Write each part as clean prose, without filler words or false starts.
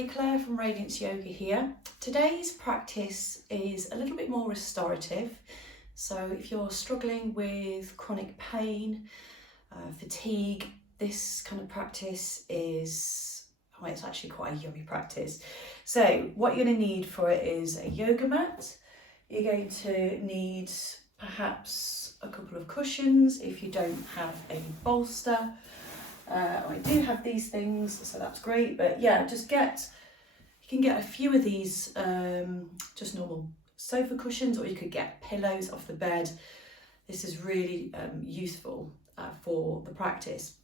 Hi, Claire from Radiance Yoga here. Today's practice is a little bit more restorative. So if you're struggling with chronic pain, fatigue, this kind of practice is, well, it's actually quite a yummy practice. So what you're going to need for it is a yoga mat. You're going to need perhaps a couple of cushions if you don't have a bolster. I do have these things, so that's great, but yeah, you can get a few of these, just normal sofa cushions, or you could get pillows off the bed. This is really useful for the practice.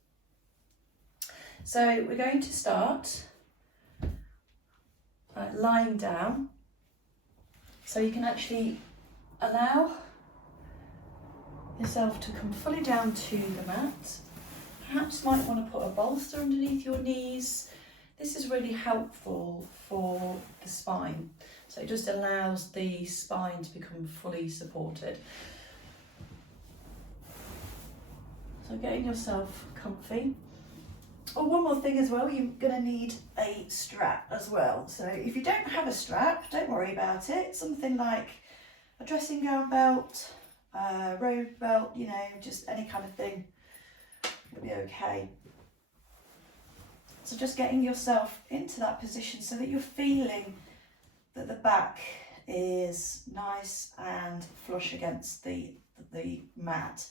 So we're going to start lying down, so you can actually allow yourself to come fully down to the mat. Perhaps might want to put a bolster underneath your knees. This is really helpful for the spine. So it just allows the spine to become fully supported. So getting yourself comfy. Oh, one more thing as well, you're going to need a strap as well. So if you don't have a strap, don't worry about it. Something like a dressing gown belt, a robe belt, you know, just any kind of thing. It'll be okay. So just getting yourself into that position so that you're feeling that the back is nice and flush against the mat.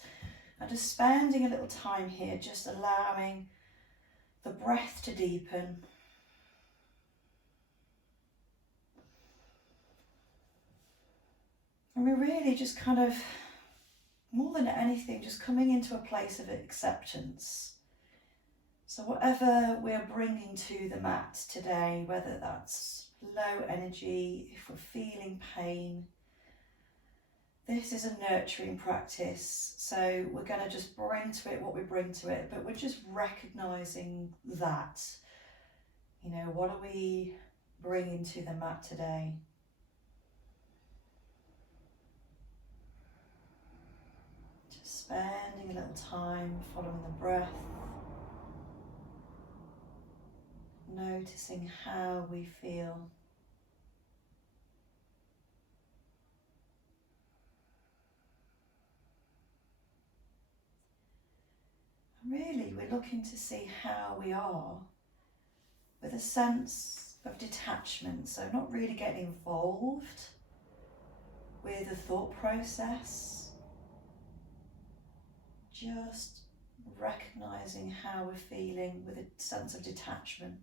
And just spending a little time here, just allowing the breath to deepen. And we're really just kind of, more than anything, just coming into a place of acceptance. So whatever we're bringing to the mat today, whether that's low energy, if we're feeling pain, this is a nurturing practice. So we're going to just bring to it what we bring to it, but we're just recognizing that, you know, what are we bringing to the mat today? Spending a little time following the breath, noticing how we feel. Really, we're looking to see how we are with a sense of detachment, so not really getting involved with the thought process. Just recognizing how we're feeling with a sense of detachment.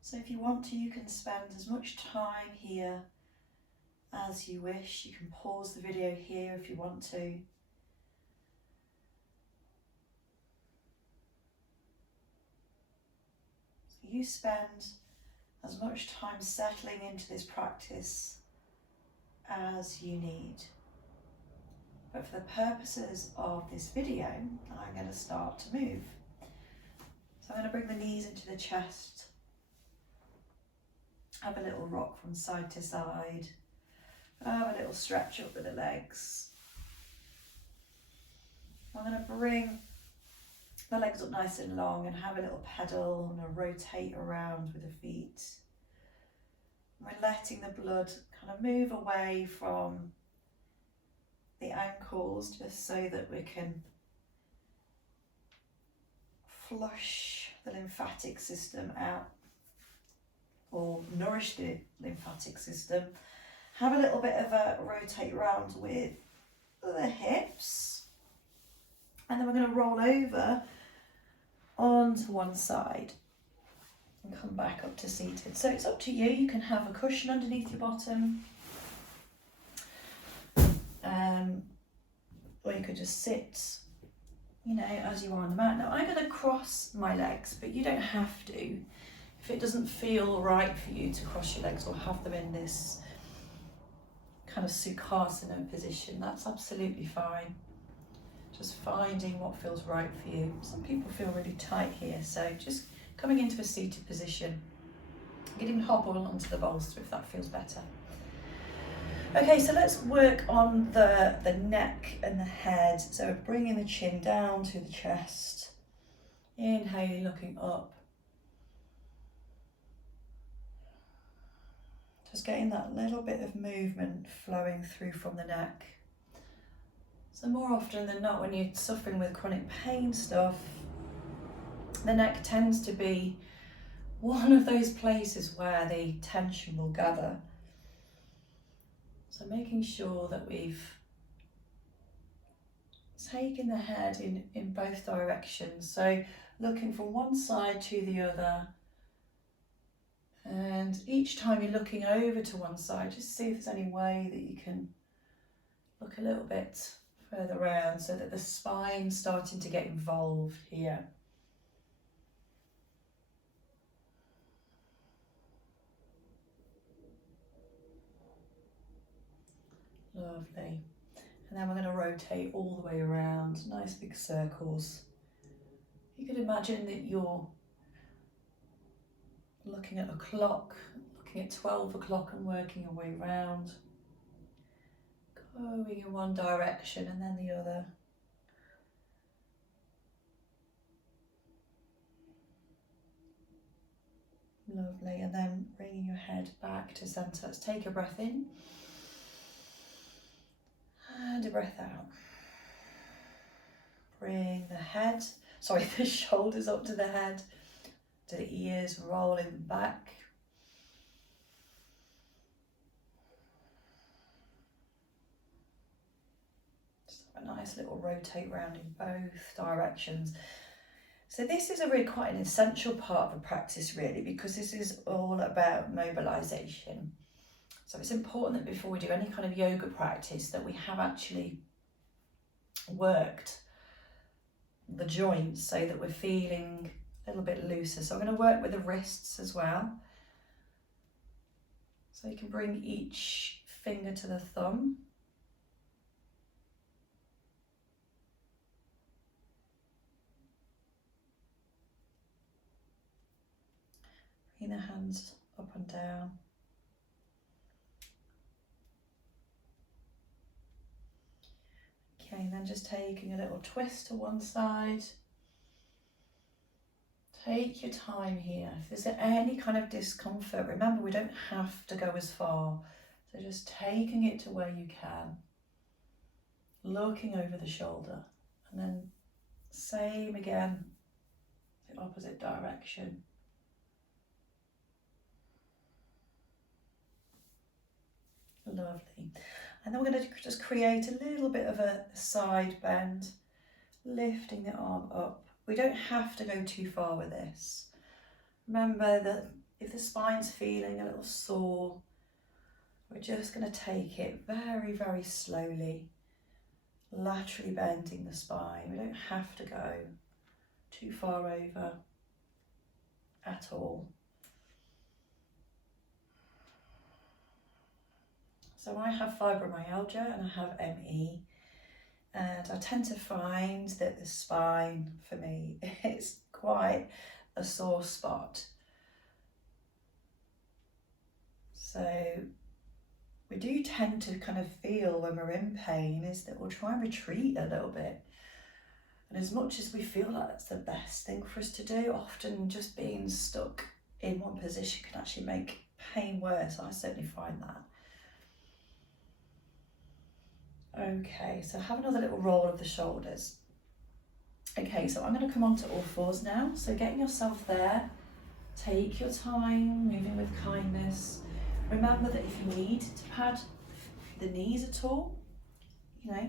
So if you want to, you can spend as much time here as you wish. You can pause the video here if you want to. You spend as much time settling into this practice as you need. But for the purposes of this video, I'm going to start to move. So I'm going to bring the knees into the chest, have a little rock from side to side, have a little stretch up with the legs. I'm going to bring the legs up nice and long and have a little pedal and rotate around with the feet. We're letting the blood kind of move away from the ankles just so that we can flush the lymphatic system out or nourish the lymphatic system. Have a little bit of a rotate around with the hips, and then we're going to roll over onto one side and come back up to seated. So it's up to you. You can have a cushion underneath your bottom, or you could just sit, you know, as you are on the mat. Now I'm going to cross my legs, but you don't have to. If it doesn't feel right for you to cross your legs or have them in this kind of sukhasana position, that's absolutely fine. Just finding what feels right for you. Some people feel really tight here, so just coming into a seated position. You can even hobble onto the bolster if that feels better. Okay, so let's work on the neck and the head. So bringing the chin down to the chest. Inhaling, looking up. Just getting that little bit of movement flowing through from the neck. So more often than not, when you're suffering with chronic pain stuff, the neck tends to be one of those places where the tension will gather. So making sure that we've taken the head in both directions. So looking from one side to the other. And each time you're looking over to one side, just see if there's any way that you can look a little bit further around so that the spine's starting to get involved here. Lovely. And then we're going to rotate all the way around, nice big circles. You could imagine that you're looking at a clock, looking at 12 o'clock and working your way round, going in one direction and then the other. Lovely, and then bringing your head back to centre. Let's take a breath in and a breath out. Bring the shoulders up to the head, to the ears, rolling them back. Just have a nice little rotate round in both directions. So this is quite an essential part of the practice really, because this is all about mobilisation. So it's important that before we do any kind of yoga practice that we have actually worked the joints so that we're feeling a little bit looser. So I'm going to work with the wrists as well. So you can bring each finger to the thumb. Bring the hands up and down. Okay, and then just taking a little twist to one side. Take your time here. If there's any kind of discomfort, remember we don't have to go as far. So just taking it to where you can. Looking over the shoulder. And then same again, the opposite direction. Lovely. And then we're going to just create a little bit of a side bend, lifting the arm up. We don't have to go too far with this. Remember that if the spine's feeling a little sore, we're just going to take it very, very slowly, laterally bending the spine. We don't have to go too far over at all. So I have fibromyalgia and I have ME, and I tend to find that the spine for me is quite a sore spot. So we do tend to kind of feel when we're in pain is that we'll try and retreat a little bit. And as much as we feel like that's the best thing for us to do, often just being stuck in one position can actually make pain worse. I certainly find that. Okay, so have another little roll of the shoulders. Okay, so I'm going to come on to all fours now. So getting yourself there, take your time, moving with kindness. Remember that if you need to pad the knees at all,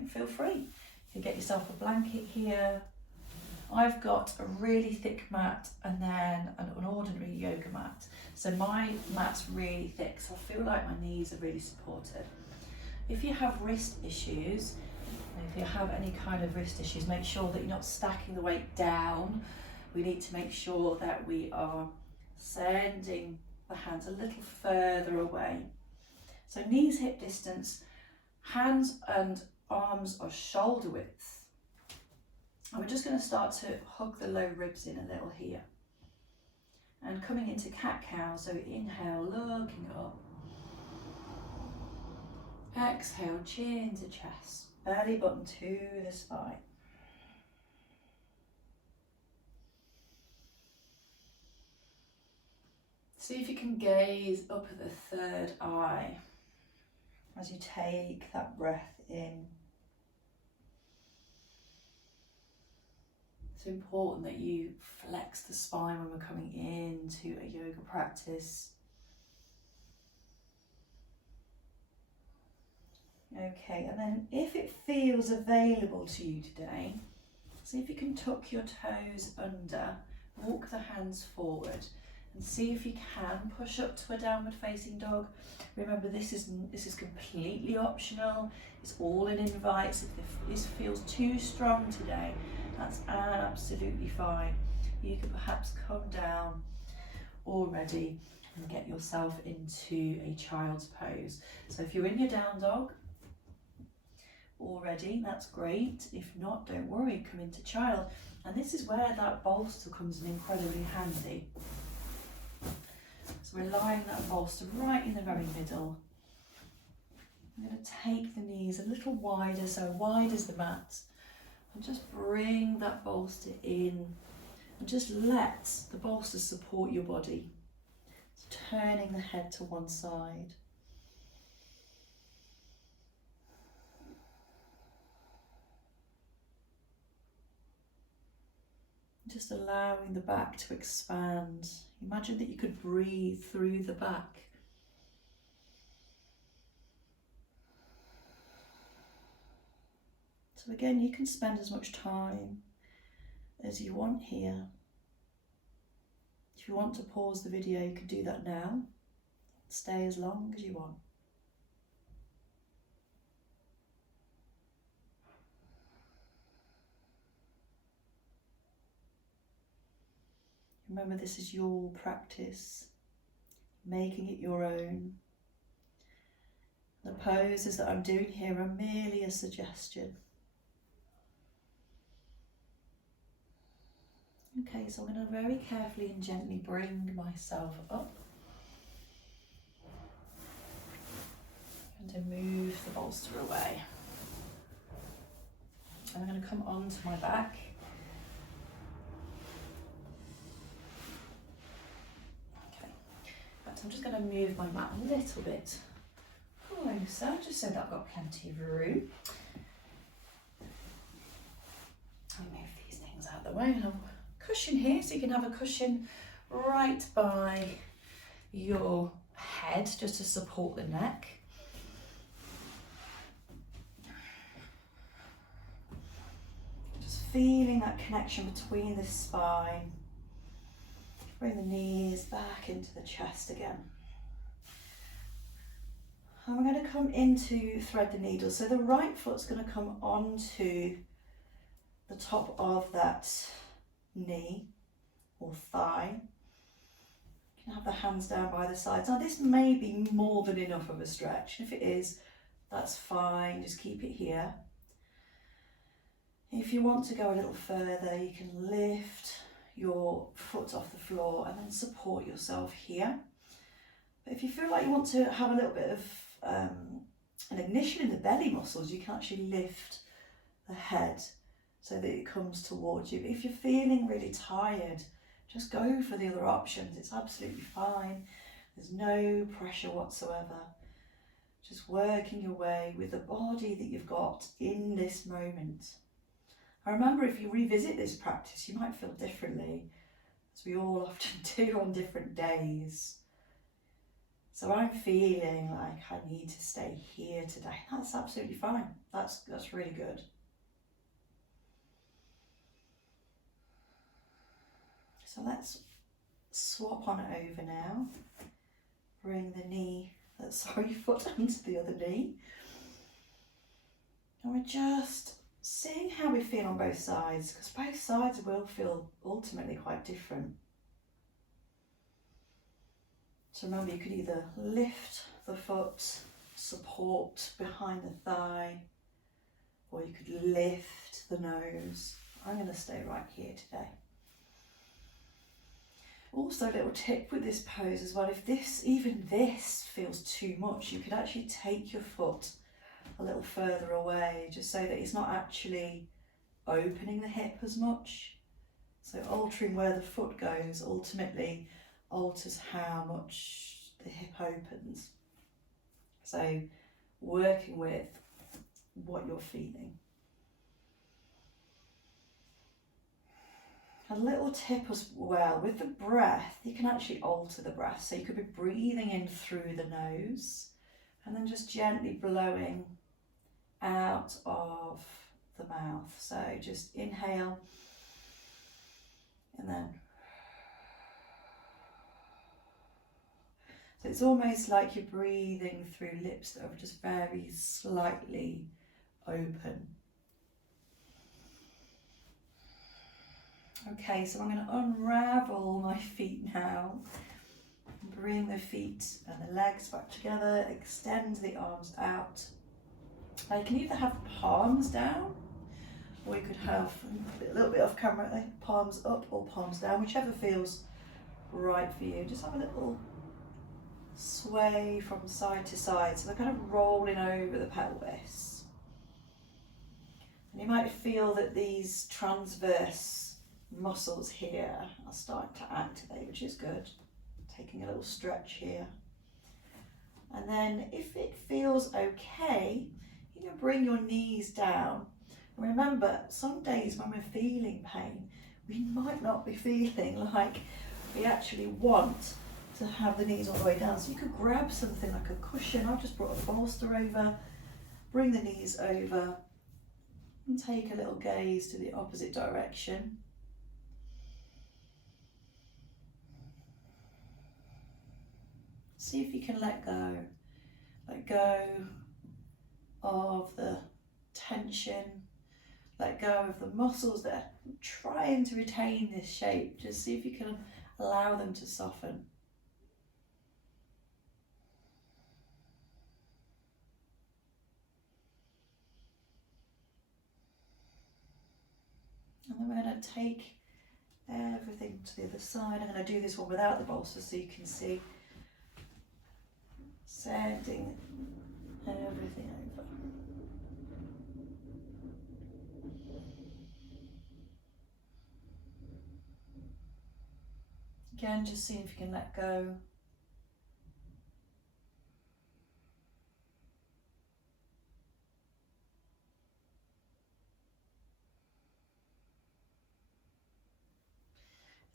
feel free. You get yourself a blanket here. I've got a really thick mat and then an ordinary yoga mat. So my mat's really thick, so I feel like my knees are really supported. If you have wrist issues, if you have any kind of wrist issues, make sure that you're not stacking the weight down. We need to make sure that we are sending the hands a little further away. So knees hip distance, hands and arms are shoulder width. And we're just going to start to hug the low ribs in a little here. And coming into cat-cow, so inhale, looking up. Exhale, chin to chest, belly button to the spine. See if you can gaze up at the third eye as you take that breath in. It's important that you flex the spine when we're coming into a yoga practice. Okay, and then if it feels available to you today, see if you can tuck your toes under, walk the hands forward, and see if you can push up to a downward facing dog. Remember, this is completely optional. It's all an invite. So if this feels too strong today, that's absolutely fine. You can perhaps come down already and get yourself into a child's pose. So if you're in your down dog already, that's great. If not, don't worry, come into child. And this is where that bolster comes in incredibly handy. So we're lying that bolster right in the very middle. I'm going to take the knees a little wider, so wide as the mat, and just bring that bolster in and just let the bolster support your body. So turning the head to one side. Just allowing the back to expand. Imagine that you could breathe through the back. So again, you can spend as much time as you want here. If you want to pause the video, you can do that now. Stay as long as you want. Remember, this is your practice, making it your own. The poses that I'm doing here are merely a suggestion. Okay, so I'm going to very carefully and gently bring myself up and to move the bolster away. I'm going to come onto my back. I'm just going to move my mat a little bit closer, just so that I've got plenty of room. I'll move these things out of the way, and I'll cushion here, so you can have a cushion right by your head, just to support the neck. Just feeling that connection between the spine. Bring the knees back into the chest again. And we're going to come into thread the needle. So the right foot's going to come onto the top of that knee or thigh. You can have the hands down by the sides. Now this may be more than enough of a stretch. If it is, that's fine. Just keep it here. If you want to go a little further, you can lift your foot off the floor and then support yourself here. But if you feel like you want to have a little bit of an ignition in the belly muscles, you can actually lift the head so that it comes towards you. But if you're feeling really tired, just go for the other options. It's absolutely fine. There's no pressure whatsoever. Just working your way with the body that you've got in this moment. I remember, if you revisit this practice, you might feel differently, as we all often do on different days. So I'm feeling like I need to stay here today. That's absolutely fine. That's really good. So let's swap on over now. Bring the foot onto the other knee. And we're just seeing how we feel on both sides, because both sides will feel ultimately quite different. So remember, you could either lift the foot, support behind the thigh, or you could lift the nose. I'm going to stay right here today. Also, a little tip with this pose as well, if even this feels too much, you could actually take your foot a little further away, just so that it's not actually opening the hip as much. So altering where the foot goes ultimately alters how much the hip opens. So working with what you're feeling. A little tip as well, with the breath, you can actually alter the breath. So you could be breathing in through the nose and then just gently blowing out of the mouth. So just inhale and then. So it's almost like you're breathing through lips that are just very slightly open. Okay, so I'm going to unravel my feet now. Bring the feet and the legs back together, extend the arms out. Now you can either have palms down, or you could have a little bit off camera, like palms up or palms down, whichever feels right for you. Just have a little sway from side to side, so they're kind of rolling over the pelvis. And you might feel that these transverse muscles here are starting to activate, which is good. Taking a little stretch here. And then if it feels okay, you can bring your knees down. And remember, some days when we're feeling pain, we might not be feeling like we actually want to have the knees all the way down. So you could grab something like a cushion. I've just brought a bolster over, bring the knees over, and take a little gaze to the opposite direction. See if you can let go of the tension, let go of the muscles that are trying to retain this shape. Just see if you can allow them to soften. And then we're going to take everything to the other side. I'm going to do this one without the bolster so you can see. Sending everything over. Again, just see if you can let go.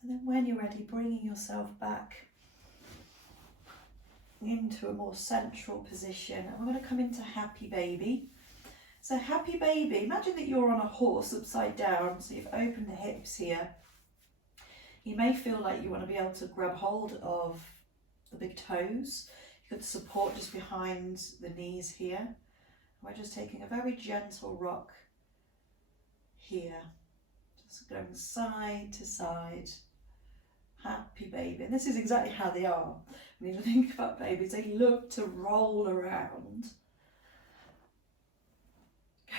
And then when you're ready, bringing yourself back into a more central position. And we're going to come into happy baby. So happy baby, imagine that you're on a horse upside down. So you've opened the hips here. You may feel like you want to be able to grab hold of the big toes. You could support just behind the knees here. And we're just taking a very gentle rock here. Just going side to side. Happy baby. And this is exactly how they are. When you think about babies, they love to roll around,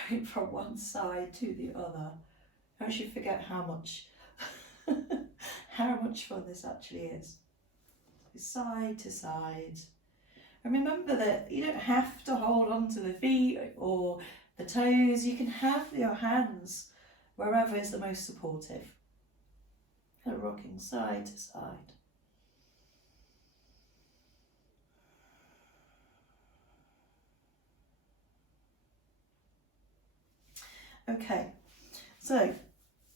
going from one side to the other. I actually forget how much fun this actually is. Side to side. And remember that you don't have to hold on to the feet or the toes. You can have your hands wherever is the most supportive. Kind of rocking side to side. Okay, so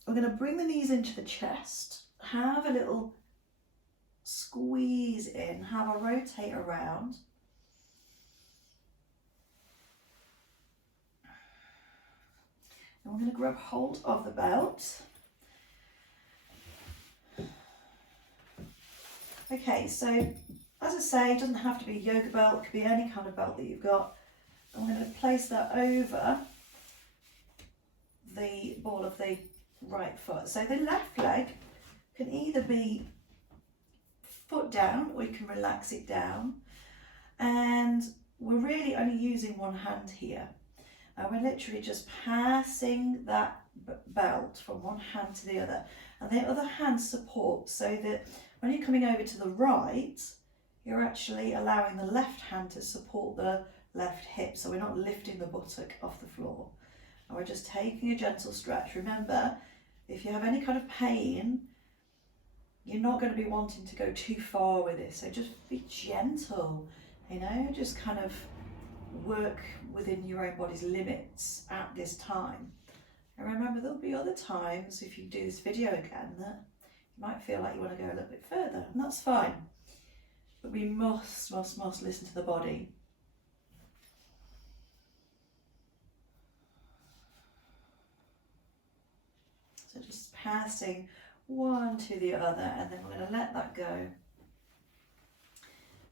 we're going to bring the knees into the chest, have a little squeeze in, have a rotate around. And we're going to grab hold of the belt. Okay, so as I say, it doesn't have to be a yoga belt, it could be any kind of belt that you've got. I'm going to place that over the ball of the right foot. So the left leg can either be foot down or you can relax it down. And we're really only using one hand here. And we're literally just passing that belt from one hand to the other. And the other hand supports so that when you're coming over to the right, you're actually allowing the left hand to support the left hip, so we're not lifting the buttock off the floor. And we're just taking a gentle stretch. Remember, if you have any kind of pain, you're not going to be wanting to go too far with this, so just be gentle, you know, just kind of work within your own body's limits at this time. And remember, there'll be other times, if you do this video again, that you might feel like you want to go a little bit further, and that's fine. But we must listen to the body. So just passing one to the other, and then we're going to let that go.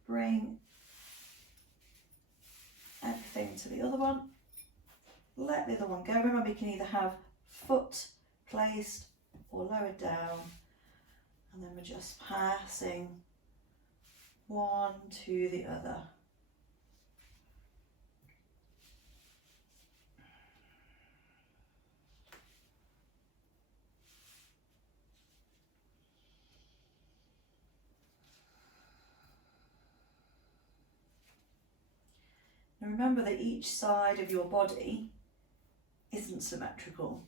Bring everything to the other one. Let the other one go. Remember, you can either have foot placed or lowered down, and then we're just passing one to the other. Now remember that each side of your body isn't symmetrical.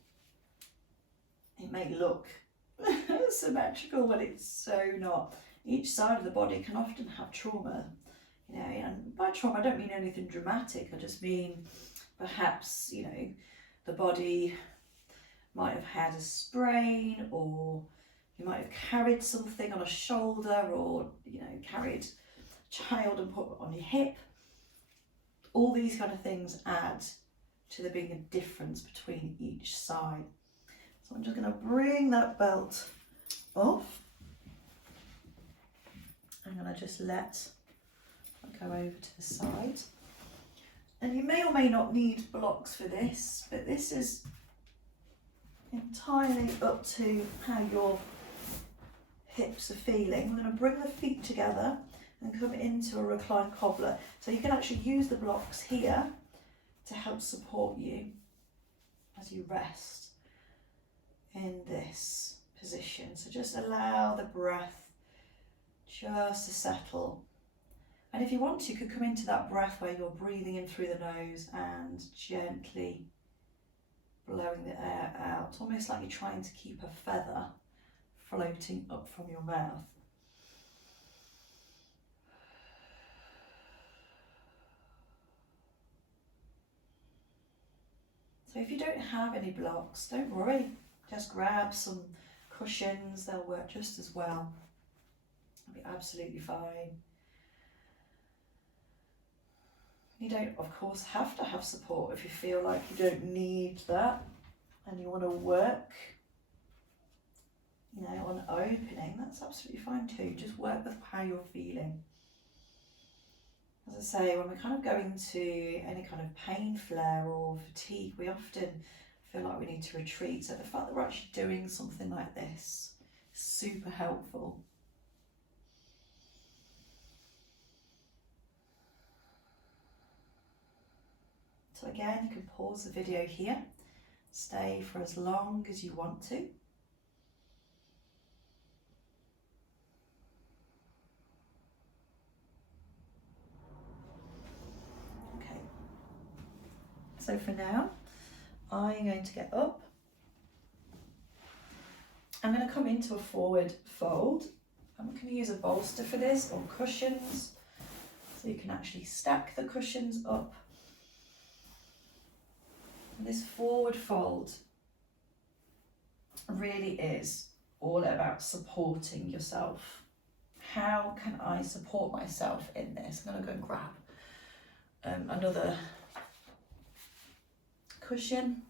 It may look symmetrical, but it's so not. Each side of the body can often have trauma, you know, and by trauma I don't mean anything dramatic, I just mean perhaps, you know, the body might have had a sprain, or you might have carried something on a shoulder, or, you know, carried a child and put it on your hip. All these kind of things add to there being a difference between each side. So I'm just going to bring that belt off. I'm going to just let that go over to the side. And you may or may not need blocks for this, but this is entirely up to how your hips are feeling. We're going to bring the feet together and come into a reclined cobbler. So you can actually use the blocks here to help support you as you rest in this position. So just allow the breath just to settle. And if you want to, you could come into that breath where you're breathing in through the nose and gently blowing the air out, almost like you're trying to keep a feather floating up from your mouth. So if you don't have any blocks, don't worry, just grab some cushions, they'll work just as well. It'll be absolutely fine. You don't, of course, have to have support if you feel like you don't need that and you want to work, you know, on opening, that's absolutely fine too. Just work with how you're feeling. As I say, when we're kind of going to any kind of pain flare or fatigue, we often feel like we need to retreat. So the fact that we're actually doing something like this is super helpful. So again, you can pause the video here, stay for as long as you want to. Okay, so for now, I'm going to get up. I'm going to come into a forward fold. I'm going to use a bolster for this, or cushions, so you can actually stack the cushions up. And this forward fold really is all about supporting yourself. How can I support myself in this? I'm going to go and grab another cushion.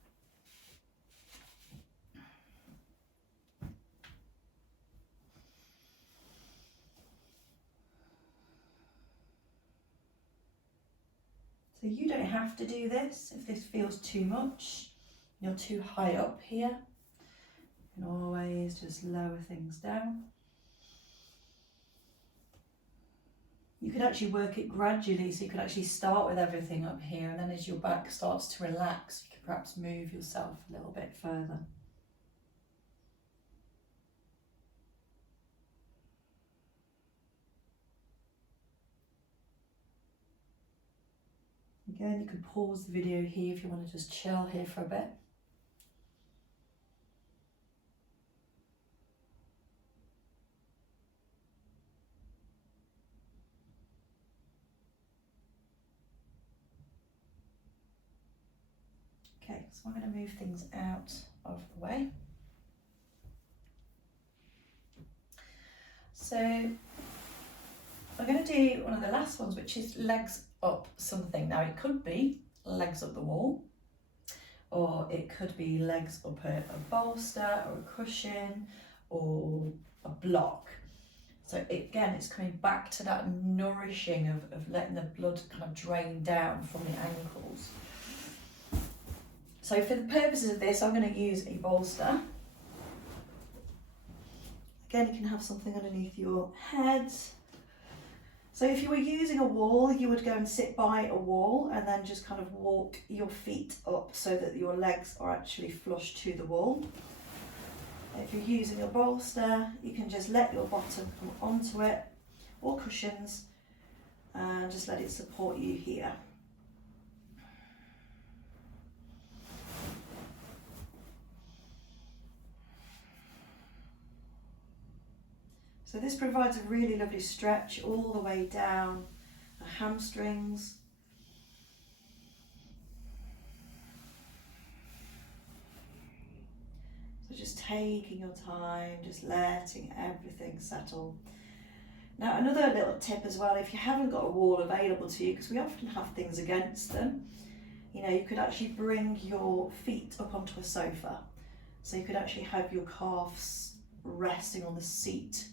So you don't have to do this if this feels too much, you're too high up here. You can always just lower things down. You could actually work it gradually, so you could actually start with everything up here, and then as your back starts to relax, you could perhaps move yourself a little bit further. Again, you can pause the video here if you want to just chill here for a bit. Okay, so I'm going to move things out of the way. So I'm going to do one of the last ones, which is legs up something. Now it could be legs up the wall, or it could be legs up a bolster or a cushion or a block. So again, it's coming back to that nourishing of letting the blood kind of drain down from the ankles. So for the purposes of this, I'm going to use a bolster. Again, you can have something underneath your head. So if you were using a wall, you would go and sit by a wall and then just kind of walk your feet up so that your legs are actually flush to the wall. If you're using a bolster, you can just let your bottom come onto it, or cushions, and just let it support you here. So this provides a really lovely stretch all the way down the hamstrings. So just taking your time, just letting everything settle. Now another little tip as well, if you haven't got a wall available to you, because we often have things against them, you know, you could actually bring your feet up onto a sofa. So you could actually have your calves resting on the seat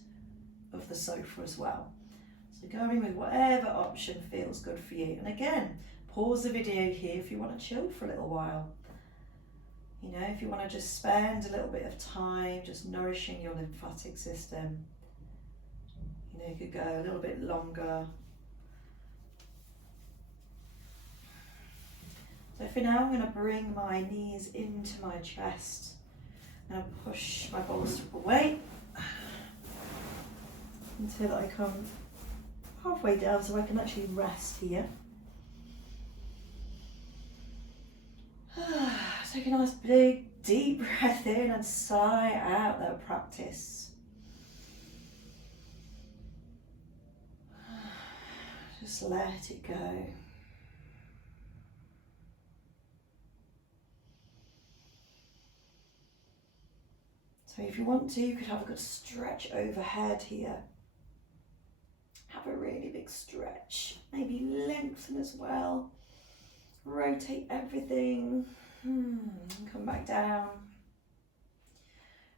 of the sofa as well. So going with whatever option feels good for you. And again, pause the video here if you want to chill for a little while. You know, if you want to just spend a little bit of time just nourishing your lymphatic system. You know, you could go a little bit longer. So for now, I'm going to bring my knees into my chest. I'm going to push my bolster away until I come halfway down so I can actually rest here. Take a nice big deep breath in and sigh out that practice. Just let it go. So if you want to, you could have a good stretch overhead here. Have a really big stretch, maybe lengthen as well. Rotate everything, come back down.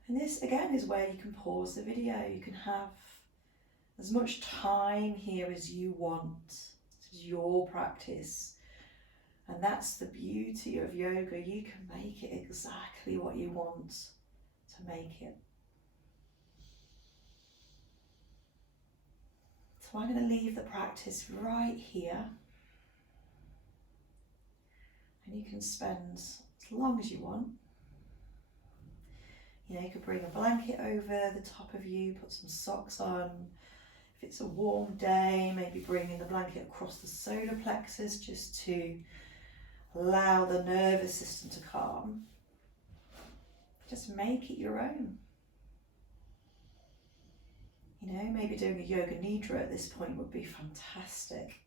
And this again is where you can pause the video. You can have as much time here as you want. This is your practice. And that's the beauty of yoga. You can make it exactly what you want to make it. So I'm going to leave the practice right here. And you can spend as long as you want. You know, you could bring a blanket over the top of you, put some socks on. If it's a warm day, maybe bringing the blanket across the solar plexus just to allow the nervous system to calm. Just make it your own. You know, maybe doing a yoga nidra at this point would be fantastic.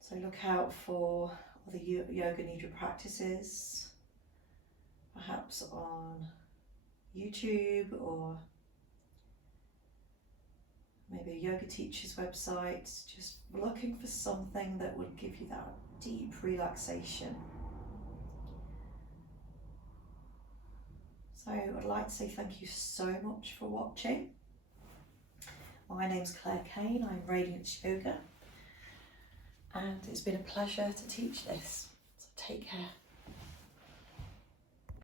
So look out for other yoga nidra practices, perhaps on YouTube or maybe a yoga teacher's website, just looking for something that would give you that deep relaxation. So I'd like to say thank you so much for watching. My name's Claire Kane, I'm Radiance Yoga, and it's been a pleasure to teach this. So take care.